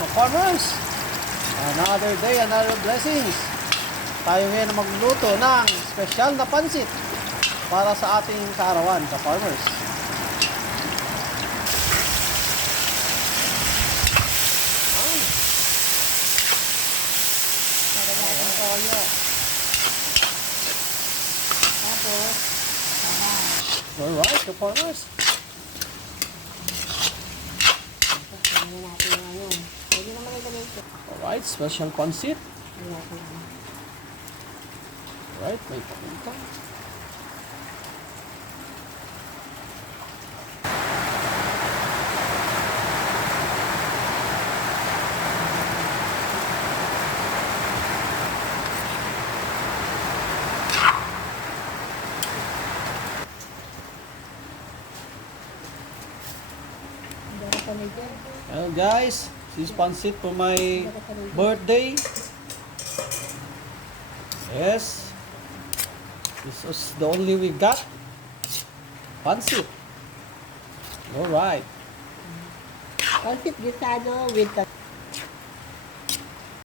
So farmers, another day, another blessings. Tayo ngayon na magluto ng special na pansit para sa ating kaarawan, sa farmers. Ayan, toyo. Tapos, Alright, the farmers. ano natin yung ano. Pwede naman ilagay ito. Alright, special pansit. Ano natin yung Alright, may papunta. Hello guys, this is pansit for my birthday. Yes, this is the only we got. Pansit. Alright. Concept gisado with the